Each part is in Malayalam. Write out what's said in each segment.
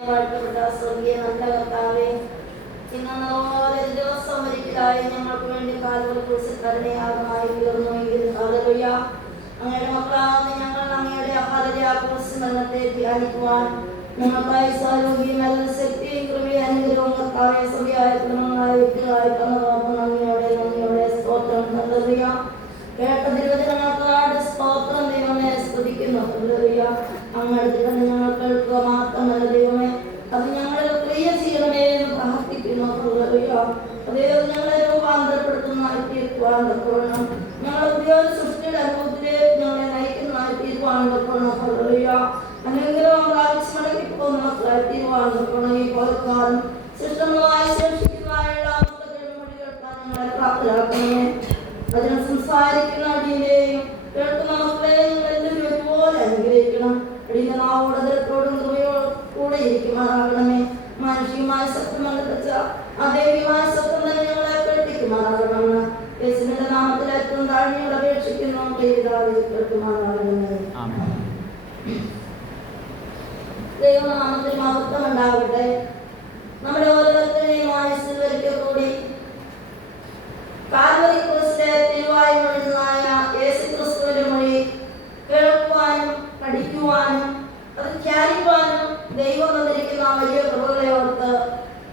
വാഴ്ത്തപ്പെട്ട സ്വർഗീയ നല്ല കർത്താവേ ഇന്ന് ഓരോ ദിവസം ഒരിക്കലായി വേണ്ടി കാലുകൾ കുറിച്ച് കരുണയാകമായി ഉയർന്നു എങ്കിൽ ഹല്ലേലൂയ. അങ്ങയുടെ ഞങ്ങൾ അങ്ങയുടെ ഹല്ലേലൂയ കുറിച്ച് മരണത്തെ ധ്യാനിക്കുവാൻ ഞങ്ങൾക്കായി സാരോഗ്യം നല്ല ശക്തിയും കൃപയും അനുഗ്രഹവും കർത്താവെ സഭയായ കുടുംബങ്ങളായ വ്യക്തികളായി തന്നതോർത്ത് നന്ദിയോടെ നന്ദിയോടെ സ്തോത്രം. ഹല്ലേലൂയ. കേട്ട തിരുവചനങ്ങൾക്കാട് സ്തോത്രം ദൈവമേ സ്തുതിക്കുന്നു. ഹല്ലേലൂയ അങ്ങടുത്ത് തന്നെ ഞങ്ങൾ കേൾക്കുക മാത്രമല്ല ദൈവമേ അത് ഞങ്ങളിൽ ക്രിയ ചെയ്യണമേ എന്ന് പ്രാർത്ഥിക്കുന്നു ഹല്ലേലൂയ അതേ ഞങ്ങളെ രൂപാന്തരപ്പെടുത്തുന്നതായി പ്രാപ്തരാക്കണമേ അതിനെ സംസാരിക്കുന്ന അദൈവികമായ ശബ്ദം തന്നെ ഞങ്ങളെ കേൾപ്പിക്കുമാറാകണമെന്ന് ദൈവനാമത്തിൽ മഹത്വം ഉണ്ടാകട്ടെ നമ്മുടെ ഓരോരുത്തരെയും മനസ്സിൽ ഒരിക്കൽ കൂടി കാൽവരി ക്രിസ്തുവിന്റെ തിരുവായി മൊഴിഞ്ഞതായ യേശു ക്രിസ്തുവിന്റെ മൊഴി കേൾക്കുവാനും പഠിക്കുവാനും അത് ധ്യാനിക്കുവാനും ദൈവം തന്നിരിക്കുന്ന വലിയ കൃപകളെ ഓർത്ത്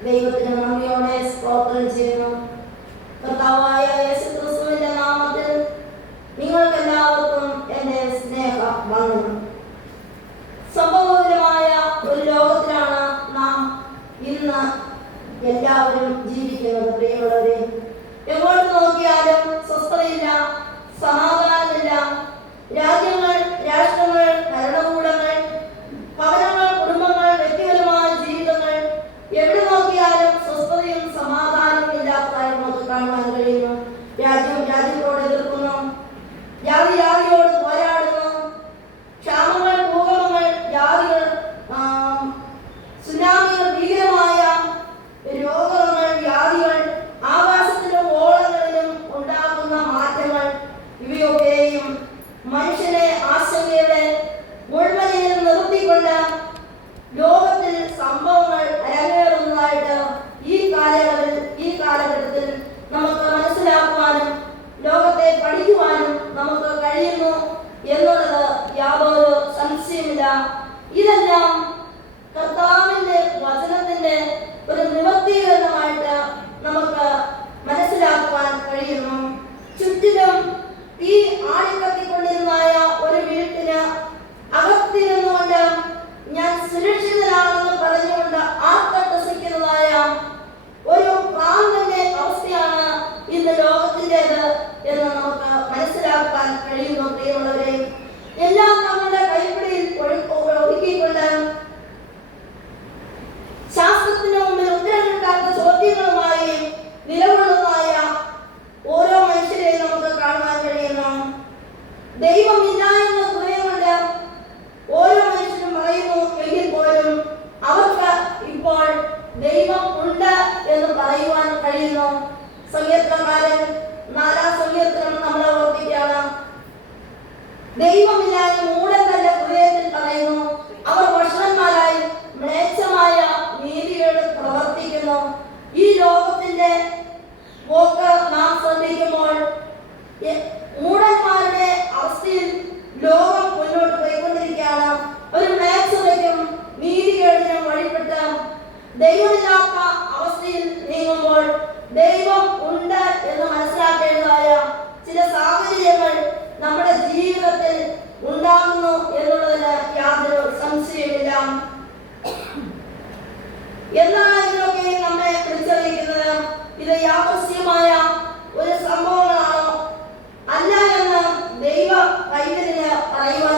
ദൈവത്തിന് നന്ദിയോടെ സ്തോത്രം ചെയ്യുന്നു. കർത്താവായ യേശു ക്രിസ്തുവിന്റെ നാമത്തിൽ എന്റെ സ്നേഹ വന്ദനം സംഭവപരമായ ഒരു ലോകത്തിലാണ് നാം ഇന്ന് എല്ലാവരും ജീവിക്കുന്നത് പ്രിയമുള്ളവരെ. എങ്ങോട്ട് നോക്കിയാലും സ്വസ്ഥതയില്ല സമാധാനമില്ല ഇതെല്ലാം കർത്താവിന്റെ വചനത്തിന്റെ ഒരു നിവർത്തീകരണമായിട്ട് നമുക്ക് മനസ്സിലാക്കുവാൻ കഴിയുന്നു. ചുറ്റിലും തീ ആളിക്കത്തിക്കൊണ്ടിരുന്നായ ഒരു വീട്ടിന് അകത്തിരുന്നുകൊണ്ട് ഞാൻ സുരക്ഷിതനാണെന്ന് പറഞ്ഞുകൊണ്ട് ആർത്തട്ടസിക്കുന്നതായ ഒരു പ്രാന്തന്റെ അവസ്ഥയാണ് ഇന്ന് ലോകത്തിന്റെത് എന്ന് നമുക്ക് മനസ്സിലാക്കാൻ കഴിയുന്നു പ്രിയമുള്ളവരെ. ദൈവമില്ല എന്ന ഹൃദയം കൊണ്ട് ഓരോ മനുഷ്യനും പറയുന്നു എങ്കിൽ പോലും അവർക്ക് ഇപ്പോൾ ദൈവം ഉണ്ട് എന്ന് പറയുവാൻ കഴിയുന്നു. സങ്കീർത്തനക്കാരൻ നാലാം നമ്മളെ ഓർപ്പിക്കുകയാണ്. ദൈവമില്ലാതെ മൂടൻ തന്റെ പറയുന്നു അവർ ഭക്ഷണന്മാരായി മ്ലേച്ഛമായ നീതിയോട് പ്രവർത്തിക്കുന്നു. ഈ ലോകത്തിന്റെ പോക്ക് നാം ശ്രദ്ധിക്കുമ്പോൾ ദൈവമില്ലാത്ത അവസ്ഥയിൽ നീങ്ങുമ്പോൾ ദൈവം ഉണ്ട് എന്ന് മനസ്സിലാക്കേണ്ടതായ ചില സാഹചര്യങ്ങൾ നമ്മുടെ ജീവിതത്തിൽ ഉണ്ടാകുന്നു എന്നുള്ളതിന് യാതൊരു സംശയമില്ല എന്താണ് ഇതിനൊക്കെ നമ്മെ വിളിച്ചറിയിക്കുന്നത് ഇത് യാദൃശ്യമായ ഒരു സംഭവങ്ങളാണോ? അല്ല എന്ന് ദൈവ വൈദ്യന് പറയുവാൻ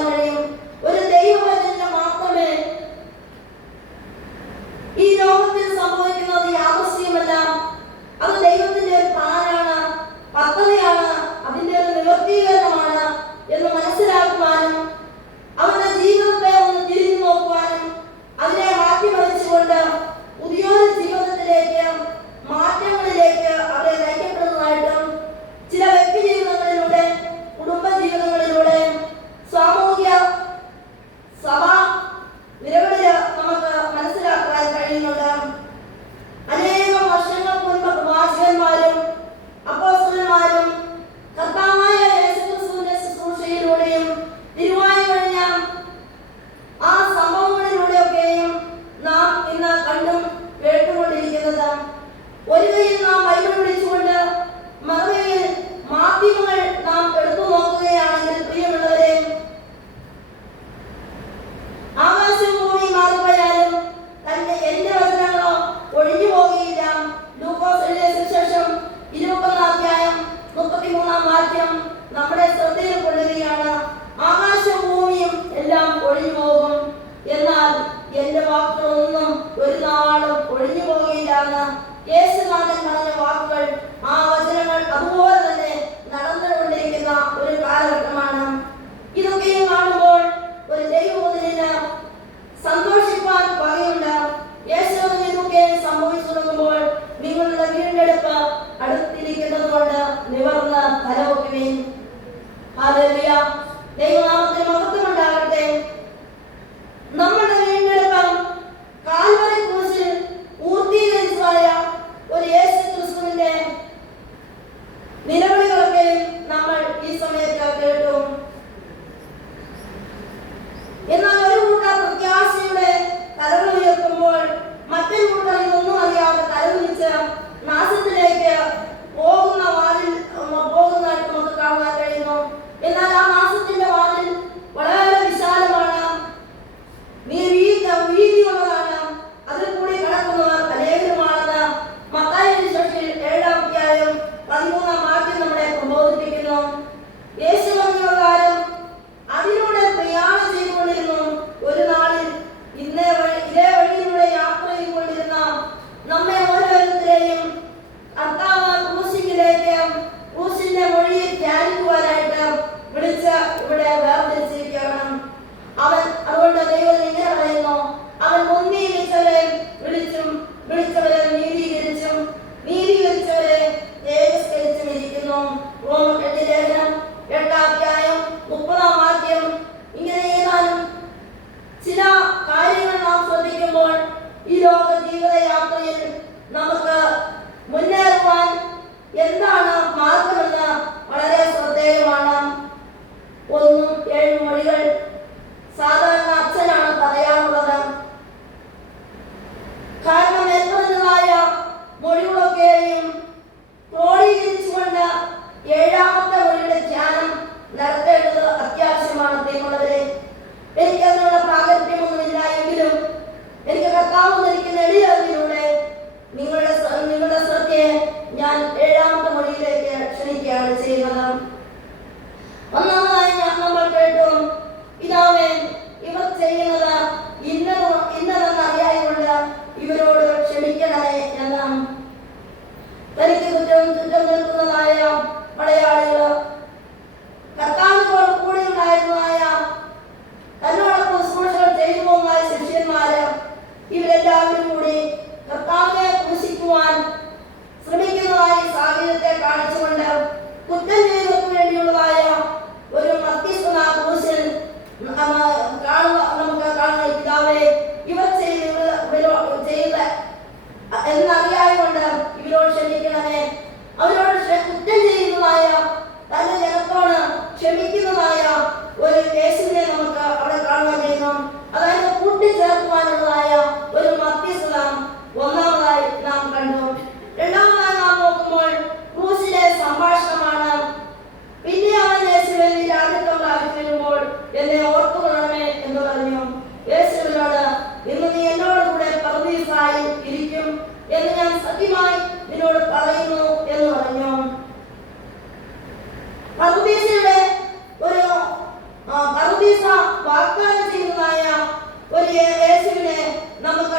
ഒന്നാമതായി ഞാൻ നമുക്ക്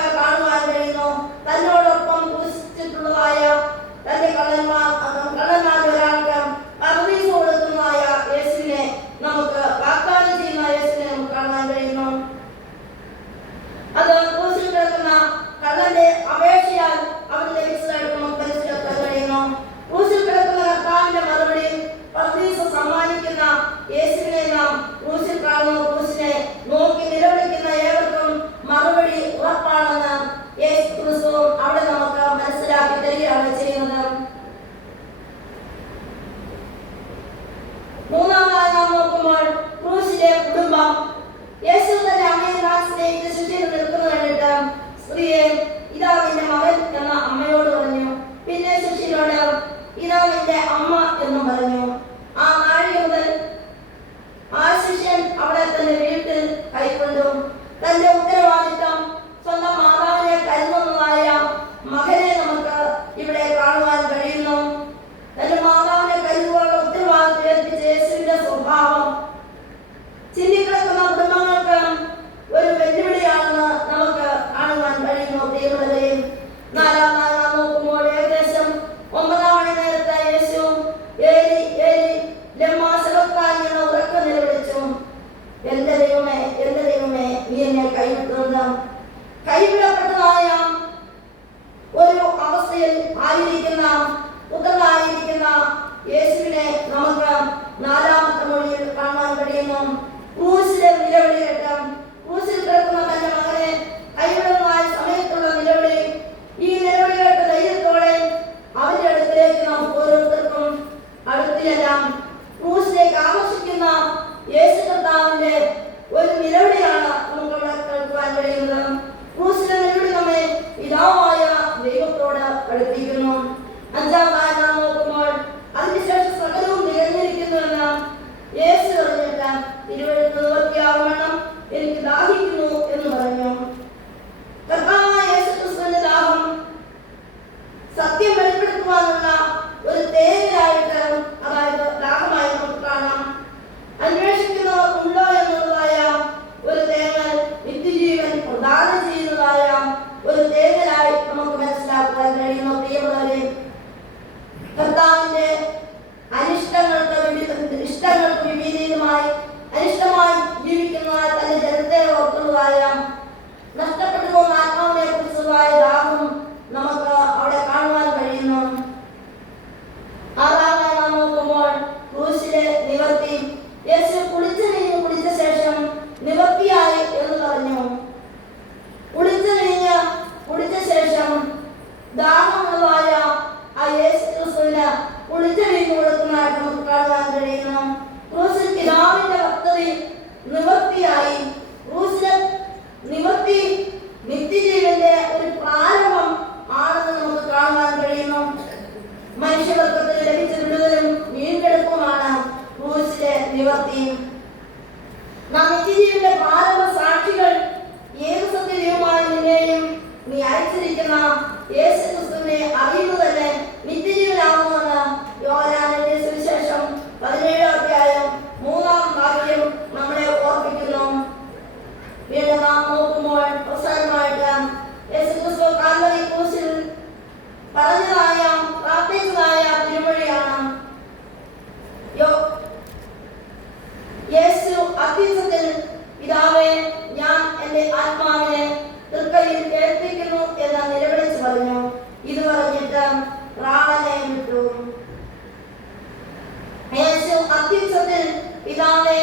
മധ്യസ്ഥത്തിൽ പിതാവെ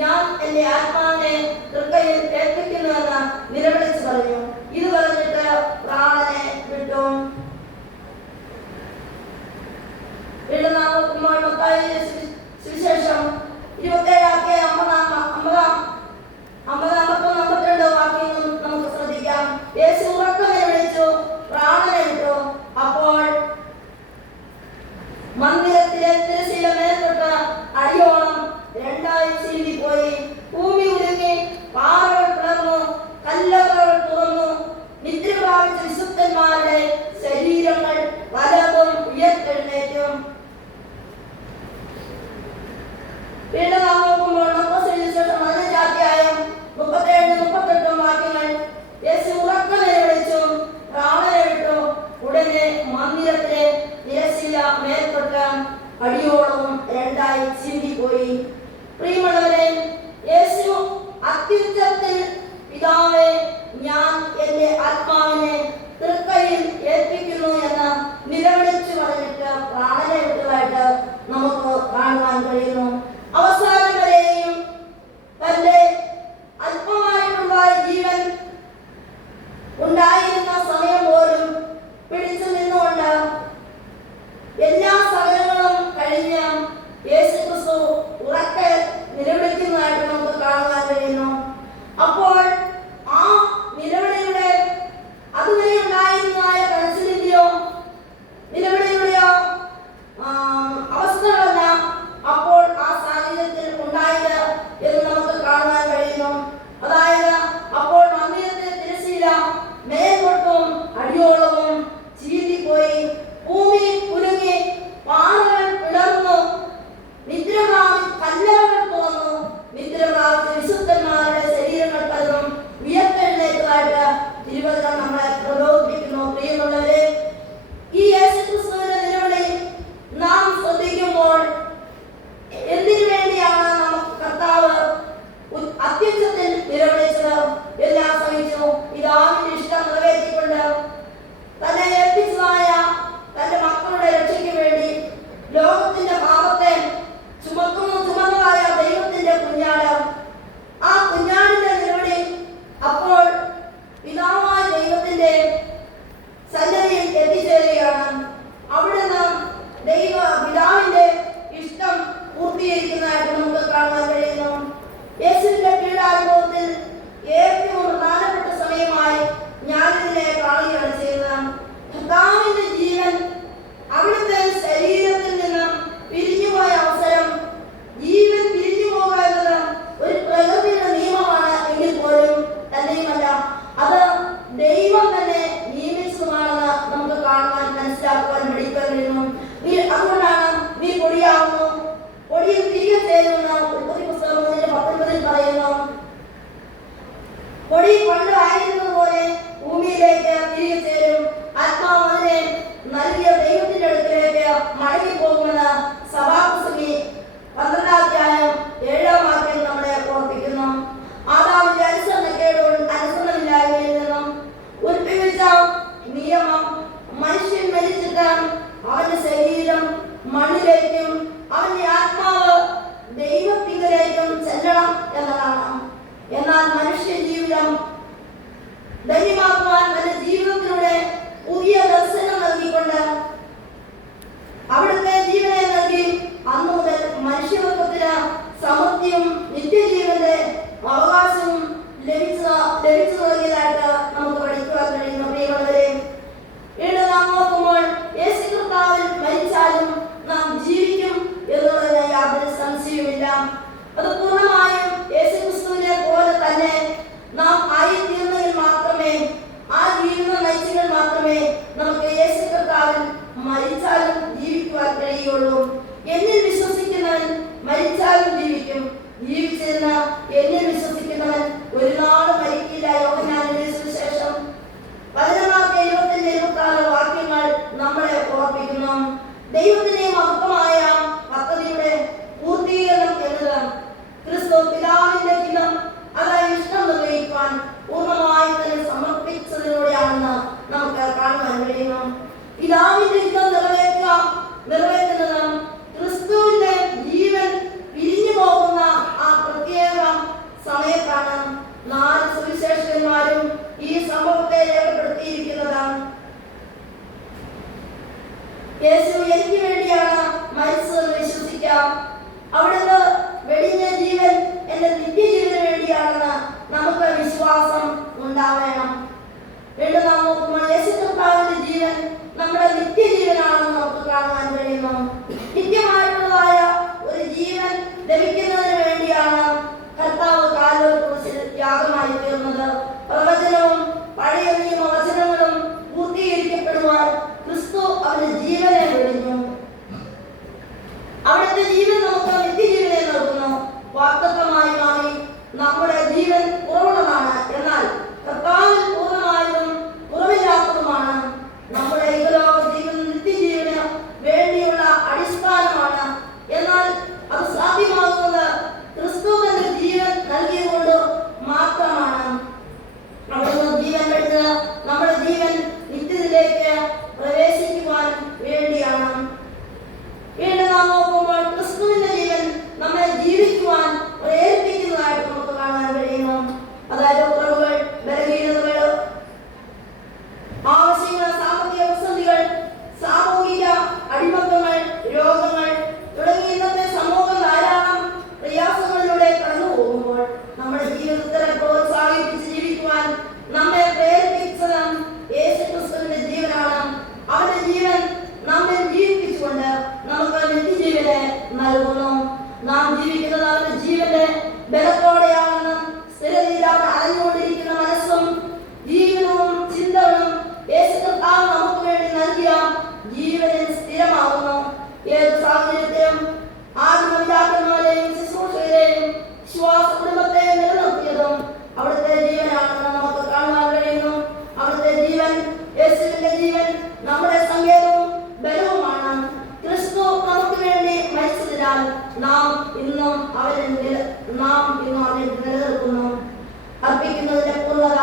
ഞാൻ എന്റെ ആത്മാവിനെ തൃക്കയിൽ ഏൽപ്പിക്കുന്നുവെന്ന് നിലവിളിച്ചു പറഞ്ഞു. ഇത് പറഞ്ഞിട്ട് പ്രാണനെ വിട്ടു. സുവിശേഷം ഇരുപത്തേഴാക്കെ അമ്പതാം അമ്പതാം അമ്പതാം അമ്പത്തൊന്ന് അമ്പത്തിരണ്ട് വാക്യങ്ങൾ നമുക്ക് ശ്രദ്ധിക്കാം. യേശു മന്ദിരത്തിലെ തിരശീല മേൽപ്പെട്ട അടിയോളവും രണ്ടായി ചിന്തിപ്പോയി. പ്രിയമുള്ളവരെ യേശു അത്യുച്ചത്തിൽ പിതാവേ ഞാൻ എന്റെ ആത്മാവിനെ തൃക്കയിൽ ഏൽപ്പിക്കുന്നു എന്ന് നിലവിളിച്ചു പറഞ്ഞിട്ട് പ്രാണനെ വിട്ടതായിട്ട് നമുക്ക് കാണുവാൻ കഴിയുന്നു. കൊടി പണ്ടായിരുന്നത് പോലെ ഭൂമിയിലേക്ക് തിരികെ ചേരും. ആത്മാവ് അതിനെ നൽകിയ ദൈവത്തിന്റെ അടുക്കലേക്ക് മടങ്ങി പോകുമെന്ന് സഭാപുസ്തകി പന്ത്രണ്ടാം അധ്യായം ഏഴാം വാക്യം നമ്മളെ ഓർപ്പിക്കുന്നു. ആദാവിന്റെ അനുസരണക്കേട് അനുസരണമില്ലായ്മയിൽ നിന്നും ഉൽപ്പിച്ച നിയമം മനുഷ്യൻ മരിച്ചിട്ടാണ് അവന്റെ ശരീരം മണ്ണിലേക്കും അവന്റെ ആത്മാവ് ദൈവത്തിങ്കലേക്കും ചെല്ലണം എന്നതാണ്. എന്നാൽ മനുഷ്യ ധന്യമാക്കുവാൻ തന്റെ ജീവിതത്തിലൂടെ പുതിയ ദർശനം നൽകിക്കൊണ്ട് അവിടുത്തെ ഇമാം ഇമാം നിലനിൽക്കുന്നു അർപ്പിക്കുന്നതിന്റെ പൂർണത